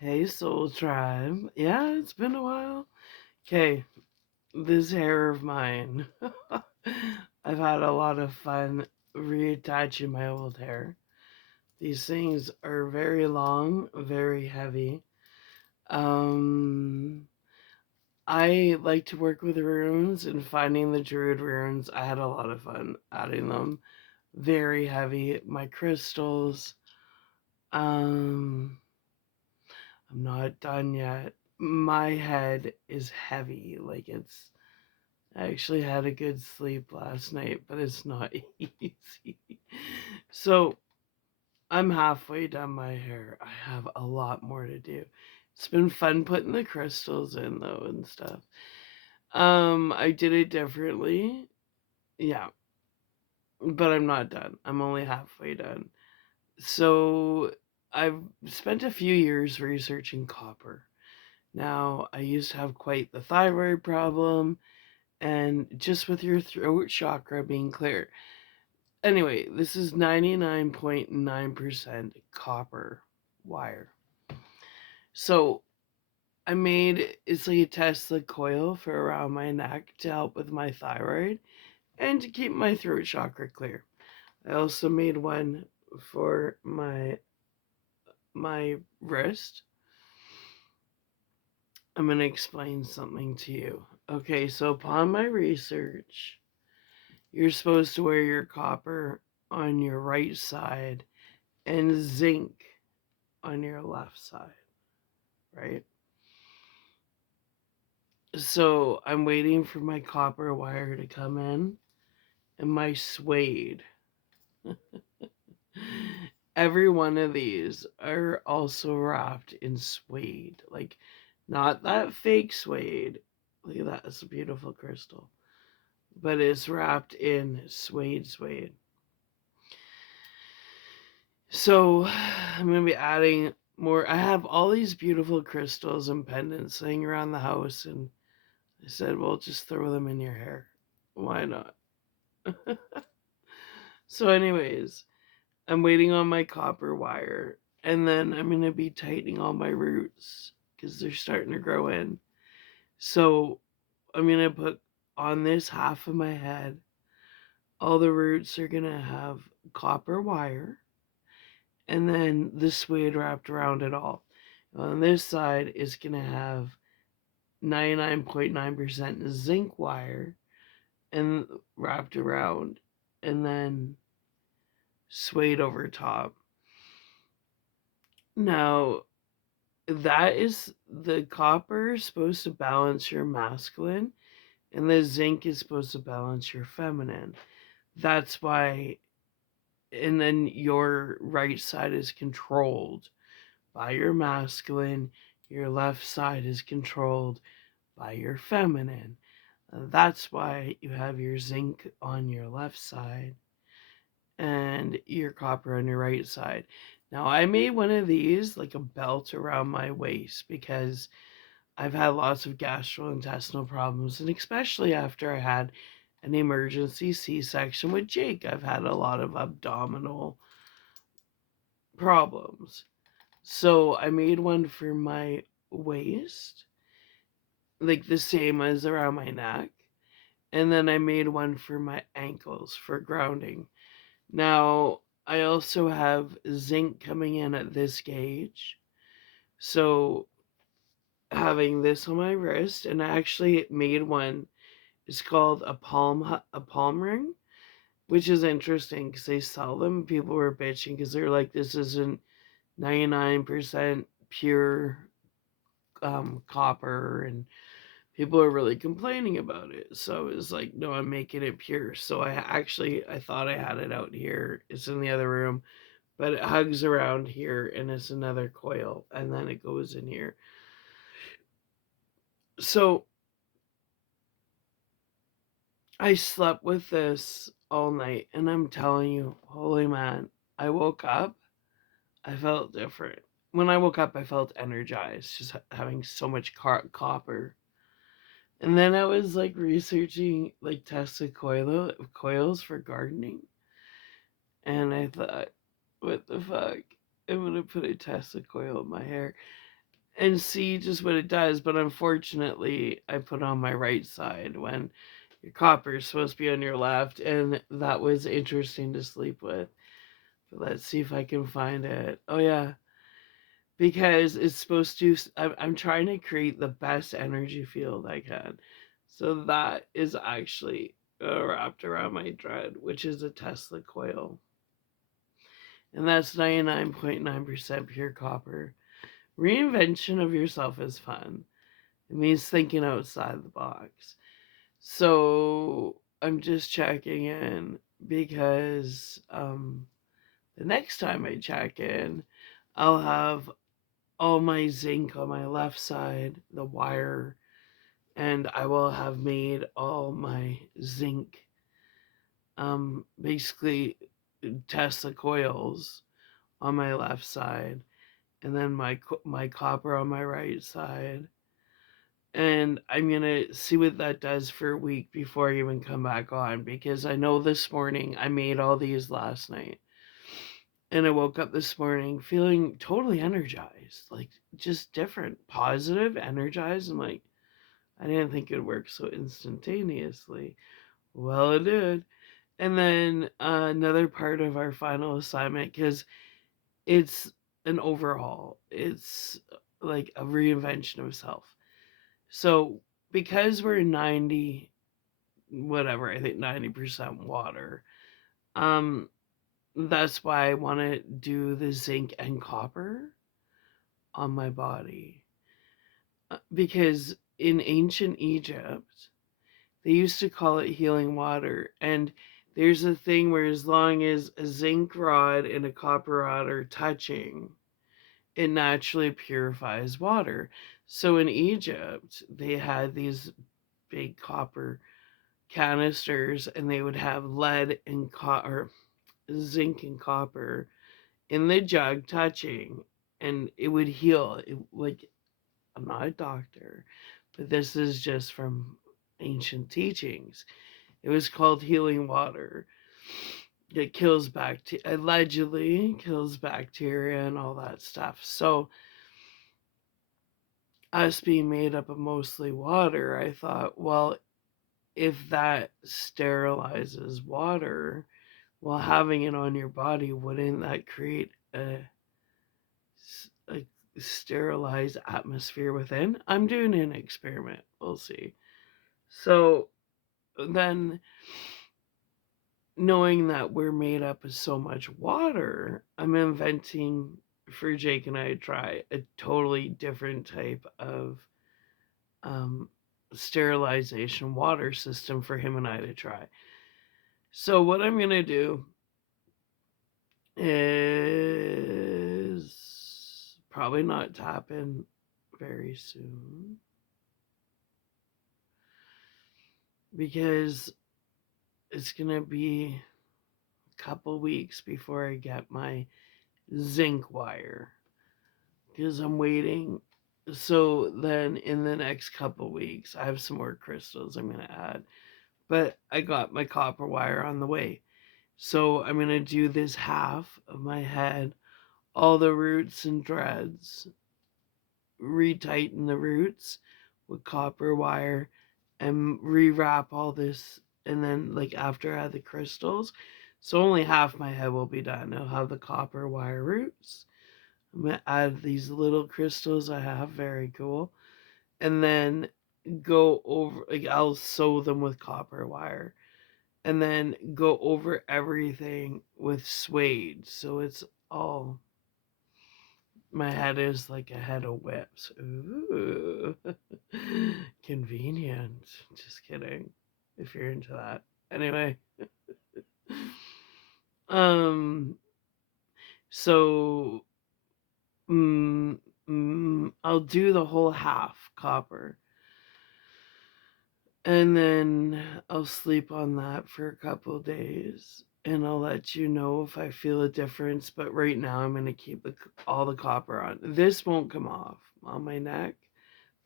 Hey, Soul Tribe. Yeah, it's been a while. Okay, this hair of mine. I've had a lot of fun reattaching my old hair. These things are very long, very heavy. Um, I like to work with runes and finding the druid runes. I had a lot of fun adding them. Very heavy. My crystals. Um, I'm not done yet. My head is heavy. I actually had a good sleep last night, but it's not easy. So I'm halfway done my hair. I have a lot more to do. It's been fun putting the crystals in though and stuff. I did it differently. Yeah, but I'm not done. I'm only halfway done. So I've spent a few years researching copper. Now, I used to have quite the thyroid problem, and just with your throat chakra being clear. Anyway, this is 99.9% copper wire. So, it's like a Tesla coil for around my neck to help with my thyroid and to keep my throat chakra clear. I also made one for my wrist. I'm going to explain something to you. Okay, so upon my research, you're supposed to wear your copper on your right side and zinc on your left side, right? So I'm waiting for my copper wire to come in and my suede. Every one of these are also wrapped in suede. Like, not that fake suede. Look at that, it's a beautiful crystal. But it's wrapped in suede. So I'm gonna be adding more. I have all these beautiful crystals and pendants laying around the house, and I said, well, just throw them in your hair. Why not? So, anyways, I'm waiting on my copper wire, and then I'm gonna be tightening all my roots because they're starting to grow in. So, I'm gonna put on this half of my head, all the roots are gonna have copper wire and then the suede wrapped around it all. On this side is going to have 99.9% zinc wire and wrapped around, and then suede over top. Now, that is the copper is supposed to balance your masculine, and the zinc is supposed to balance your feminine. That's why, and then your right side is controlled by your masculine, your left side is controlled by your feminine. That's why you have your zinc on your left side and your copper on your right side. Now, I made one of these like a belt around my waist because I've had lots of gastrointestinal problems, and especially after I had an emergency C section with Jake, I've had a lot of abdominal problems. So I made one for my waist, like the same as around my neck. And then I made one for my ankles for grounding. Now, I also have zinc coming in at this gauge. So having this on my wrist, and I actually made one. It's called a palm ring, which is interesting because they sell them. People were bitching because they're like, this isn't 99% pure copper, and people are really complaining about it. So it was like, no, I'm making it pure. So I thought I had it out here. It's in the other room, but it hugs around here and it's another coil and then it goes in here. So I slept with this all night, and I'm telling you, holy man, I woke up, I felt different. When I woke up, I felt energized, just having so much copper. And then I was like researching like Tesla coils for gardening. And I thought, what the fuck? I'm gonna put a Tesla coil in my hair. and see just what it does. But unfortunately, I put on my right side when your copper is supposed to be on your left, and that was interesting to sleep with. But let's see if I can find it. Oh yeah, because it's supposed to. I'm trying to create the best energy field I can, so that is actually wrapped around my dread, which is a Tesla coil, and that's 99.9% pure copper. Reinvention of yourself is fun. It means thinking outside the box. So I'm just checking in because the next time I check in, I'll have all my zinc on my left side, the wire, and I will have made all my zinc, basically Tesla coils on my left side, and then my copper on my right side. And I'm gonna see what that does for a week before I even come back on, because I know this morning I made all these last night, and I woke up this morning feeling totally energized, like just different, positive, energized. I'm like, I didn't think it would work so instantaneously. Well, it did. And then another part of our final assignment, because it's an overhaul, it's like a reinvention of self. So because we're 90, whatever, I think 90% water, um, that's why I want to do the zinc and copper on my body. Because in ancient Egypt, they used to call it healing water. And there's a thing where as long as a zinc rod and a copper rod are touching, it naturally purifies water. So in Egypt, they had these big copper canisters, and they would have lead and or zinc and copper in the jug touching, and it would heal. Like, I'm not a doctor, but this is just from ancient teachings. It was called healing water. It kills bacteria, allegedly kills bacteria and all that stuff. So us being made up of mostly water, I thought, well, if that sterilizes water, while having it on your body, wouldn't that create a sterilized atmosphere within? I'm doing an experiment. We'll see. So then, knowing that we're made up of so much water, I'm inventing for Jake and I to try a totally different type of um, sterilization water system for him and I to try. So, what I'm going to do is probably not happen very soon, because it's gonna be a couple weeks before I get my zinc wire, because I'm waiting. So then in the next couple weeks I have some more crystals I'm gonna add, but I got my copper wire on the way. So I'm gonna do this half of my head, all the roots and dreads, retighten the roots with copper wire, and rewrap all this. And then, like, after I add the crystals, so only half my head will be done. I'll have the copper wire roots. I'm gonna add these little crystals I have, very cool. And then go over, like, I'll sew them with copper wire, and then go over everything with suede, so it's all, my head is like a head of whips. Ooh. Convenient. Just kidding. If you're into that. Anyway. um so I'll do the whole half copper. And then I'll sleep on that for a couple days, and I'll let you know if I feel a difference. But right now I'm going to keep all the copper on. This won't come off on my neck.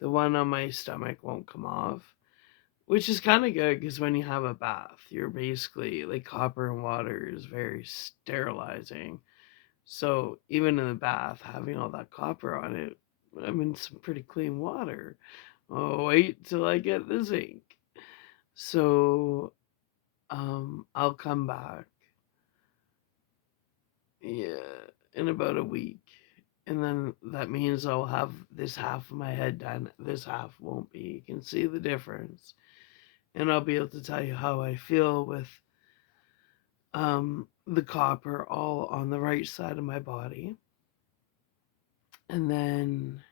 The one on my stomach won't come off, which is kind of good, because when you have a bath, you're basically, like, copper and water is very sterilizing. So even in the bath, having all that copper on it I'm in some pretty clean water. Oh, wait till I get the zinc. So, I'll come back. Yeah, in about a week. And then that means I'll have this half of my head done. This half won't be. You can see the difference. And I'll be able to tell you how I feel with the copper all on the right side of my body. And then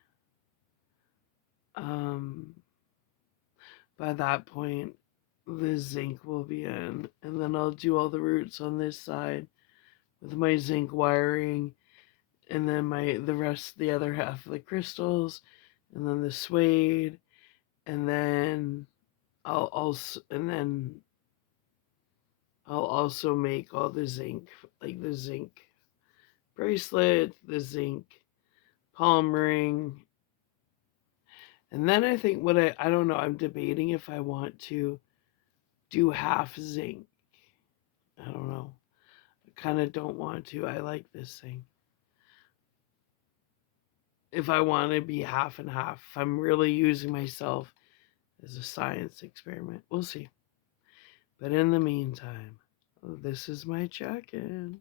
um, by that point, the zinc will be in. And then I'll do all the roots on this side with my zinc wiring. And then the other half of the crystals. And then the suede. And then I'll also make all the zinc, like the zinc bracelet, the zinc palm ring. And then I think I don't know, I'm debating if I want to do half zinc. I don't know. I kind of don't want to. I like this thing. If I want to be half and half, if I'm really using myself as a science experiment, we'll see. But in the meantime, this is my check-in.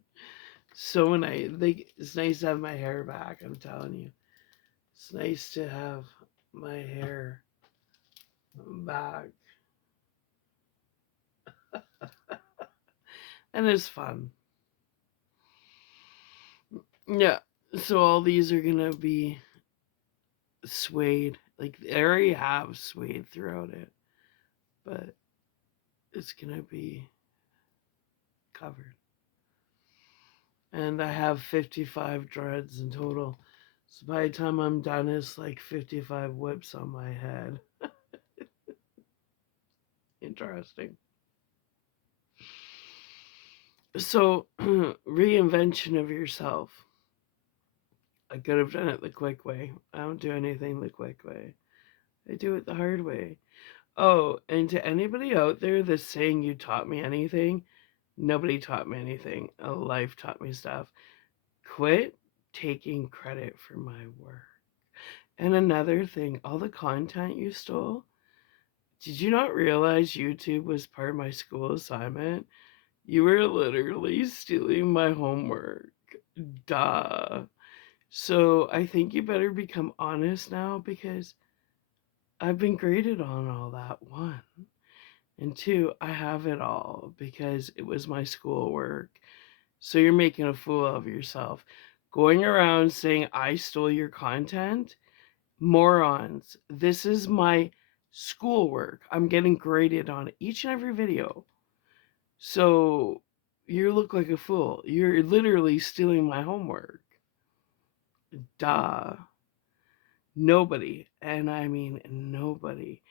So nice. It's nice to have my hair back, I'm telling you. It's nice to have my hair back. And it's fun. Yeah. So all these are going to be suede. Like, I already have suede throughout it. But it's going to be covered. And I have 55 dreads in total. So by the time I'm done, it's like 55 whips on my head. Interesting. So, reinvention of yourself. I could have done it the quick way. I don't do anything the quick way. I do it the hard way. Oh, and to anybody out there that's saying you taught me anything, nobody taught me anything. Life taught me stuff. Quit taking credit for my work. And another thing, all the content you stole, did you not realize YouTube was part of my school assignment? You were literally stealing my homework. Duh. So I think you better become honest now, because I've been graded on all that, one. And two, I have it all because it was my schoolwork. So you're making a fool of yourself. Going around saying I stole your content? Morons. This is my schoolwork. I'm getting graded on each and every video. So you look like a fool. You're literally stealing my homework. Duh. Nobody, and I mean nobody,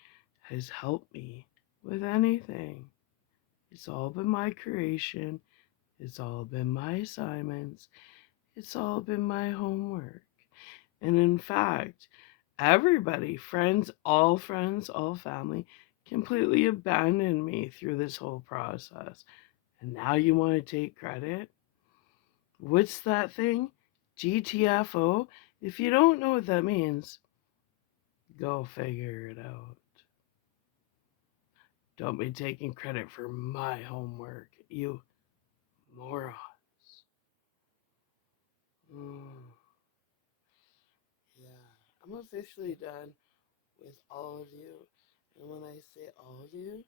has helped me with anything. It's all been my creation. It's all been my assignments. It's all been my homework. And in fact, everybody, friends, all family, completely abandoned me through this whole process. And now you want to take credit? What's that thing? GTFO? If you don't know what that means, go figure it out. Don't be taking credit for my homework, you morons. Mm, yeah, I'm officially done with all of you. And when I say all of you,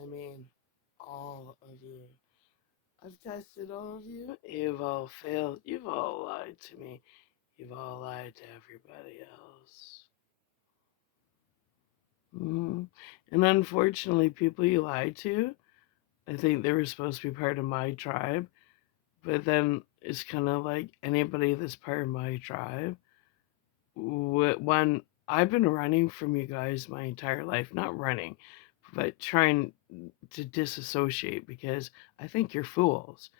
I mean all of you. I've tested all of you. You've all failed. You've all lied to me. You've all lied to everybody else. Mm. And unfortunately, people you lied to, I think they were supposed to be part of my tribe. But then it's kind of like anybody that's part of my tribe. When I've been running from you guys my entire life, not running, but trying to disassociate, because I think you're fools.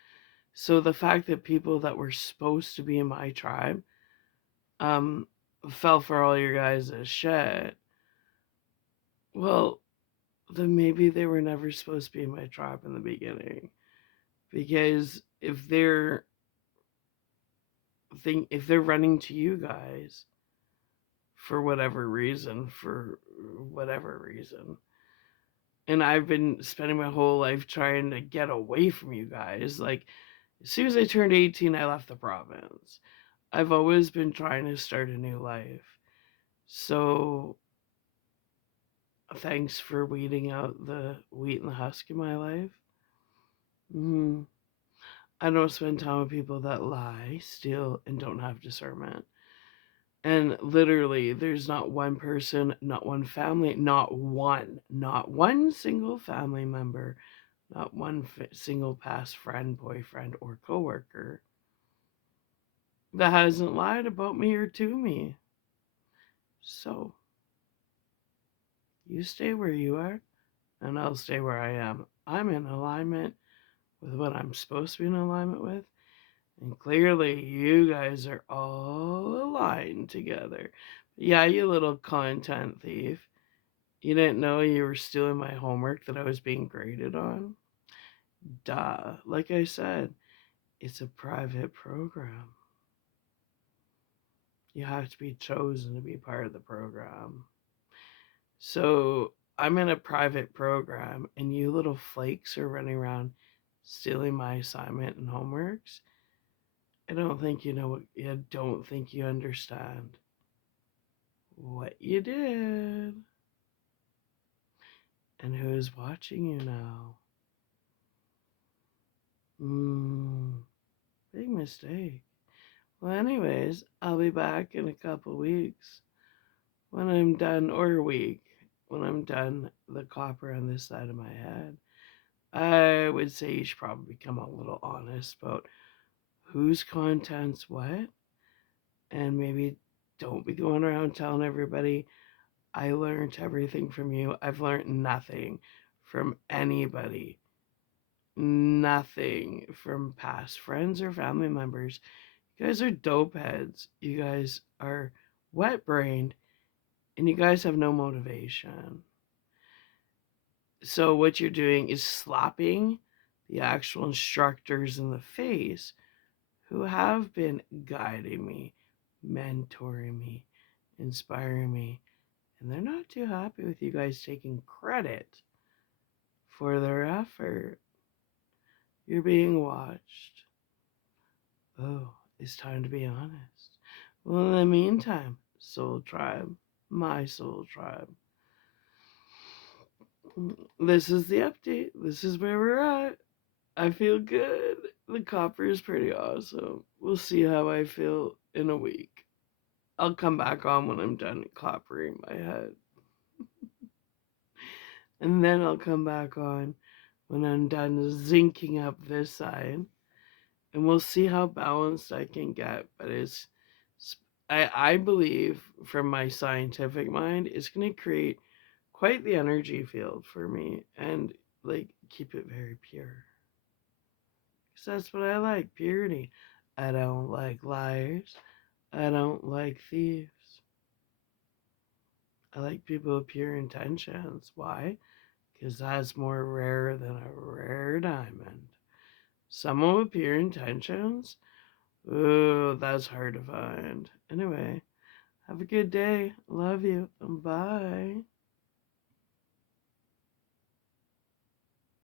So the fact that people that were supposed to be in my tribe um, fell for all your guys' shit, well, then maybe they were never supposed to be in my tribe in the beginning. Because if they're running to you guys, for whatever reason, And I've been spending my whole life trying to get away from you guys. Like, as soon as I turned 18, I left the province. I've always been trying to start a new life. So, thanks for weeding out the wheat and the husk in my life. Mm-hmm. I don't spend time with people that lie, steal, and don't have discernment. And literally, there's not one person, not one family, not one single family member, not one single past friend, boyfriend, or coworker that hasn't lied about me or to me. So, you stay where you are, and I'll stay where I am. I'm in alignment with what I'm supposed to be in alignment with. And clearly, you guys are all aligned together. Yeah, you little content thief. You didn't know you were stealing my homework that I was being graded on? Duh. Like I said, it's a private program. You have to be chosen to be part of the program. So I'm in a private program, and you little flakes are running around stealing my assignment and homeworks. I don't think you know what. I don't think you understand what you did and who is watching you now. Big mistake. Well, anyways, I'll be back in a couple weeks when I'm done, or a week, when I'm done the copper on this side of my head. I would say you should probably become a little honest about whose content's what, and maybe don't be going around telling everybody, I learned everything from you. I've learned nothing from anybody. Nothing from past friends or family members. You guys are dope heads. You guys are wet brained, and you guys have no motivation. So what you're doing is slapping the actual instructors in the face who have been guiding me, mentoring me, inspiring me, and they're not too happy with you guys taking credit for their effort. You're being watched. Oh, it's time to be honest. Well, in the meantime, Soul Tribe, my Soul Tribe, this is the update. This is where we're at. I feel good. The copper is pretty awesome. We'll see how I feel in a week. I'll come back on when I'm done coppering my head. And then I'll come back on when I'm done zinking up this side. And we'll see how balanced I can get. But I believe from my scientific mind, it's going to create quite the energy field for me and like keep it very pure. Because that's what I like, purity. I don't like liars. I don't like thieves. I like people with pure intentions. Why? Because that's more rare than a rare diamond. Someone with pure intentions? Ooh, that's hard to find. Anyway, have a good day. Love you. Bye.